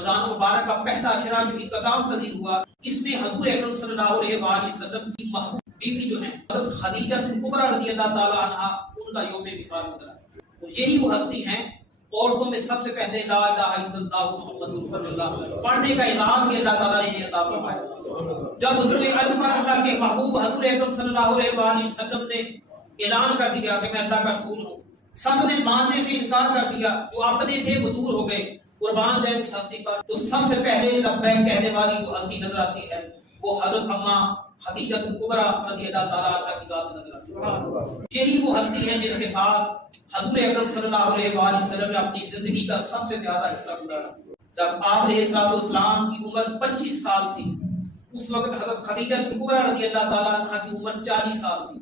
رمضان مبارک کا پہلا عشرہ جو اختتام پذیر ہوا، اس میں حضور اکرم صلی اللہ علیہ وآلہ وسلم کی محبوب بیوی جو ہیں حضرت خدیجہ کبریٰ رضی اللہ تعالی عنہا، ان کا یوم وصال گزرا۔ تو یہی وہ ہستی ہیں عورتوں میں سب سے پہلے لا الہ الا اللہ محمد رسول اللہ پڑھنے کا اعلان بھی اللہ تعالیٰ نے انہیں عطا فرمایا۔ جب حضور اکرم اللہ کے محبوب حضور اکرم صلی اللہ علیہ وآلہ وسلم نے اعلان کر دیا کہ میں اللہ کا رسول ہوں، سب نے ماننے سے انکار کر دیا، جو اپنے تھے وہ دور ہو گئے، قربان جائیں اس ہستی پر، تو سب سے پہلے لبیک کہنے والی جو ہستی نظر آتی ہے وہ حضرت اماں خدیجہ کبریٰ رضی اللہ تعالیٰ عنہا کی ذات نظر آتی ہے۔ یہی وہ ہستی ہیں جن کے ساتھ حضور اکرم صلی اللہ علیہ وآلہ وسلم نے اپنی زندگی کا سب سے زیادہ حصہ گزارا۔ جب آپ علیہ السلام کی عمر 25 سال تھی، اس وقت حضرت خدیجہ کبریٰ رضی اللہ تعالیٰ عنہا کی عمر 40 سال تھی،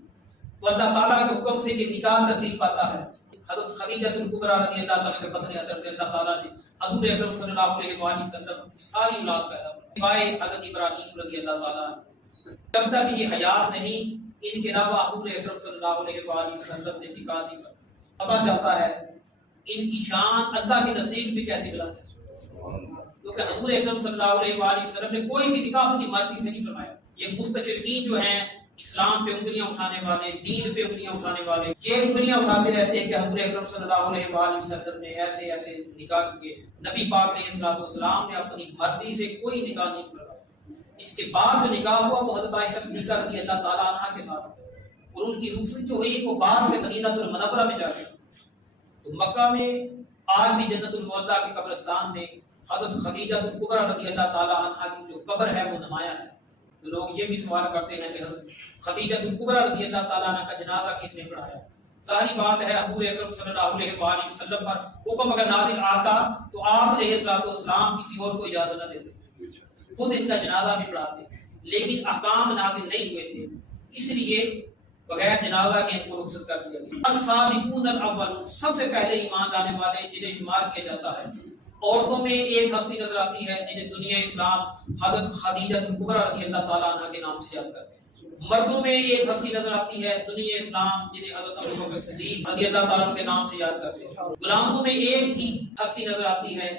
تو اللہ تعالیٰ کے حکم سے یہ نکاح ترتیب پاتا ہے۔ حضرت خدیجہ کبریٰ رضی اللہ تعالیٰ کے بدن اثر سے اللہ تعالیٰ نے حضور اکرم صلی اللہ علیہ وآلہ وسلم کی ساری اولاد پیدا کی، سوائے حضرت ابراہیم رضی اللہ تعالیٰ۔ جب تک یہ حیات نہیں، ان کے علاوہ حضور اکرم صلی اللہ علیہ وآلہ وسلم نے نکاح نہیں کرا۔ پتہ چلتا ہے ان کی شان اللہ کے نزدیک بھی کیسی غلط ہے، کیونکہ حضور اکرم صلی اللہ علیہ وآلہ وسلم نے کوئی بھی نکاح اپنی مرضی سے نہیں فرمایا۔ یہ مستشرقین جو ہیں، اسلام پہ انگلیاں اٹھانے والے، دین پہ انگلیاں اٹھانے والے، یہ انگلیاں اٹھاتے رہتے ہیں کہ حضور اکرم صلی اللہ علیہ وآلہ وسلم نے ایسے ایسے نکاح کیے۔ نبی پاک علیہ السلام نے اپنی مرضی سے کوئی نکاح نہیں کروایا۔ اس کے بعد جو نکاح ہوا وہ حضرت عائشہ صدیقہ رضی اللہ تعالیٰ عنہا کے ساتھ ہوا، اور ان کی رخصتی جو ہوئی وہ بعد میں مدینہ المنورہ میں جا کے۔ تو مکہ میں آج بھی جنت المعلا کے قبرستان میں حضرت خدیجہ کبریٰ رضی اللہ تعالیٰ عنہا کی جو قبر ہے وہ نمایاں ہے۔ تو لوگ یہ بھی سوال کرتے ہیں کہ حضرت خدیجہ کبریٰ رضی اللہ تعالیٰ عنہ کا جنازہ کس نے پڑھایا؟ ظاہری بات ہے حضور اکرم صلی اللہ علیہ وآلہ وسلم پر حکم اگر نازل آتا تو آپ علیہ السلام کسی اور کو اجازت نہ دیتے، خود ان کا جنازہ بھی پڑھاتے، لیکن احکام نازل نہیں ہوئے تھے، اس لیے بغیر جنازہ کے ان کو رخصت کر دیا گیا۔ السابقون الاولون، سب سے پہلے ایمان لانے والے جنہیں شمار کیا جاتا ہے۔ عورتوں میں ایک ہستی نظر آتی ہے جنہیں دنیا اسلام حضرت خدیجہ کبریٰ رضی اللہ تعالیٰ عنہ کے نام سے یاد کرتے ہیں۔ مردوں میں ایک ہستی نظر آتی ہے دنیا اسلام جنہیں حضرت ابوبکر صدیق رضی اللہ تعالیٰ عنہ کے نام سے یاد کرتے ہیں۔ غلاموں میں ایک ہی ہستی نظر آتی ہے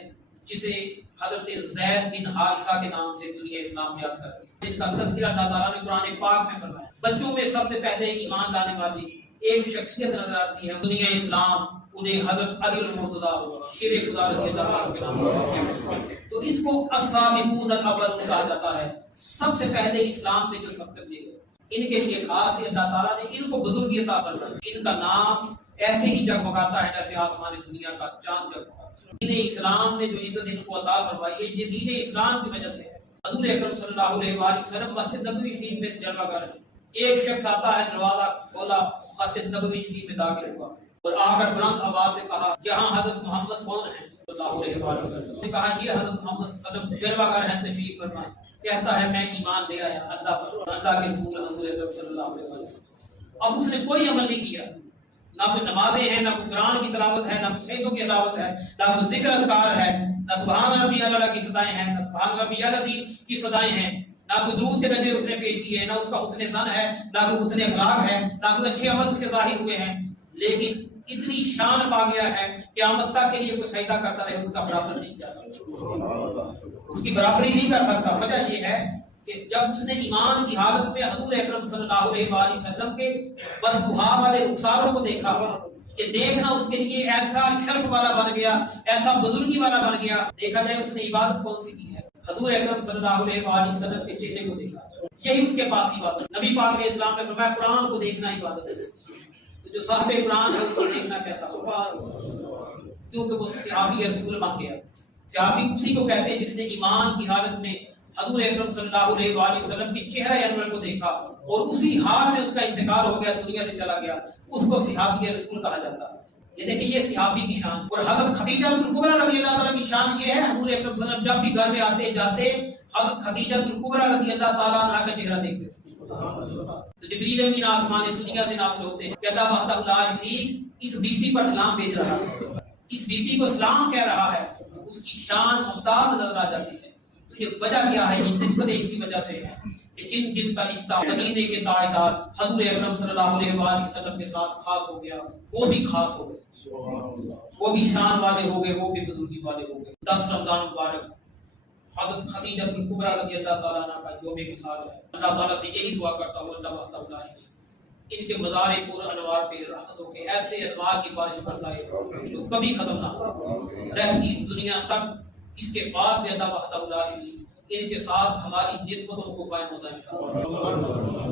جسے حضرت زید بن حارثہ کے نام سے دنیا اسلام یاد کرتی ہے، جن کا تذکرہ اللہ تعالیٰ نے قرآن پاک میں فرمایا۔ بچوں میں سب سے پہلے ایمان لانے والی ایک شخصیت نظر آتی ہے دنیا اسلام، انہیں حضرت علی المرتضیٰ شیر خدا رضی اللہ عنہ کے نام سے۔ تو اس کو السابقون الاولون کہا جاتا ہے، سب سے پہلے اسلام میں جو سبقت لے گئے۔ ان کے لیے خاص اللہ تعالیٰ نے ان کو بزرگی عطا فرمائی، ان کا نام ایسے ہی جگمگاتا ہے جیسے آسمان دنیا کا چاند جگمگاتا ہے۔ دین اسلام نے جو عزت ان کو عطا فرمائی ہے یہ دین اسلام کی وجہ سے ہے۔ حضور اکرم صلی اللہ علیہ وآلہ وسلم مسجد نبوی شریف میں جلوہ گر ہے، ایک شخص آتا ہے، دروازہ کھولا، مسجد نبوی شریف میں داخل ہوا اور آ کر بلند آواز سے کہا یہاں حضرت محمد کون ہیں صلی اللہ علیہ وآلہ وسلم نے کہا یہ حضرت محمد صلی اللہ علیہ وسلم جلوہ گر ہیں، تشریف فرمائیں۔ کہتا ہے میں ایمان لے آیا اللہ پر، اللہ کے رسول حضور اکرم صلی اللہ علیہ وآلہ وسلم۔ اب اس نے کوئی عمل نہیں کیا، نہ کوئی نمازیں ہیں، نہ کوئی قرآن کی تلاوت ہے، نہ کوئی سجدوں کی تلاوت ہے، نہ کوئی ذکر اذکار ہے، نہ سبحان ربی الاعلیٰ کی صدائیں ہیں، نہ سبحان ربی العظیم کی صدائیں ہیں، نہ کوئی درود کے نظر اس نے پیش کیے، نہ اس کا حسن ظن ہے، نہ کوئی حسن اخلاق ہے، نہ کوئی اچھے عمل اس کے ظاہر ہوئے ہیں، لیکن اتنی شان پا گیا ہے کہ قیامت تک کے لیے کوئی سجدہ کرتا رہے اس کا برابر نہیں کر سکتا، اس کی برابری نہیں کر سکتا۔ وجہ یہ ہے کہ جب اس نے ایمان کی حالت میں حضور اکرم صلی اللہ علیہ وآلہ وسلم کے بددعا والے رخساروں کو دیکھا کہ دیکھنا اس کے لیے ایسا شرف والا بن گیا، ایسا بزرگی والا بن گیا۔ دیکھا جائے اس نے عبادت کون سی کی ہے؟ حضور اکرم صلی اللہ علیہ وآلہ وسلم کے چہرے کو دیکھا، یہی اس کے پاس عبادت۔ نبی پاک علیہ السلام نے فرمایا قرآن کو دیکھنا عبادت ہے، تو جو صاحب قرآن ہے اس کو دیکھنا کیسا ہوگا؟ کیونکہ وہ صحابی رسول بن گیا۔ صحابی اسی کو کہتے ہیں جس نے ایمان کی حالت میں حضور اکرم صلی اللہ علیہ وآلہ وسلم کے چہرہ انور کو دیکھا اور اسی حال میں اس کا انتقال ہو گیا، دنیا سے چلا گیا، اس کو صحابی رسول کہا جاتا ہے۔ یہ دیکھیں یہ صحابی کی شان، اور حضرت خدیجہ کبریٰ رضی اللہ تعالیٰ کی شان یہ ہے حضور اکرم صلی اللہ علیہ وسلم جب بھی گھر میں آتے جاتے حضرت خدیجہ کبریٰ رضی اللہ تعالیٰ عنہ کا چہرہ دیکھتے تھے۔ تو جبریل امین آسمان دنیا سے نازل ہوتے ہیں کہ اللہ وحدہ لا شریک اس بی بی پر سلام بھیج رہا ہے، اس بی بی کو سلام کہہ رہا ہے، تو اس کی شان ممتاز نظر آ جاتی ہے۔ تو یہ وجہ کیا ہے؟ یہ نسبت اسی وجہ سے ہے کہ جن جن کا رشتہ مدینے کے تاجدار حضور اکرم صلی اللہ علیہ وآلہ وسلم کے ساتھ خاص ہو گیا، وہ بھی خاص ہو گئے، وہ بھی شان والے ہو گئے، وہ بھی بزرگی والے ہو گئے۔ 10 رمضان مبارک حضرت خدیجہ الکبریٰ رضی اللہ تعالیٰ عنہ کا یوم وصال ہے. اللہ تعالیٰ سے یہی دعا کرتا ہوں اللہ وحدہ لا شریک ان کے مزار پر انوار پہ رحمتوں کے ایسے انوار کی بارش برسائے جو کبھی ختم نہ ہو رہتی دنیا تک. اس کے بعد بھی اللہ وحدہ لا شریک ان کے ساتھ ہماری نسبتوں کو قائم ہوتا ہے.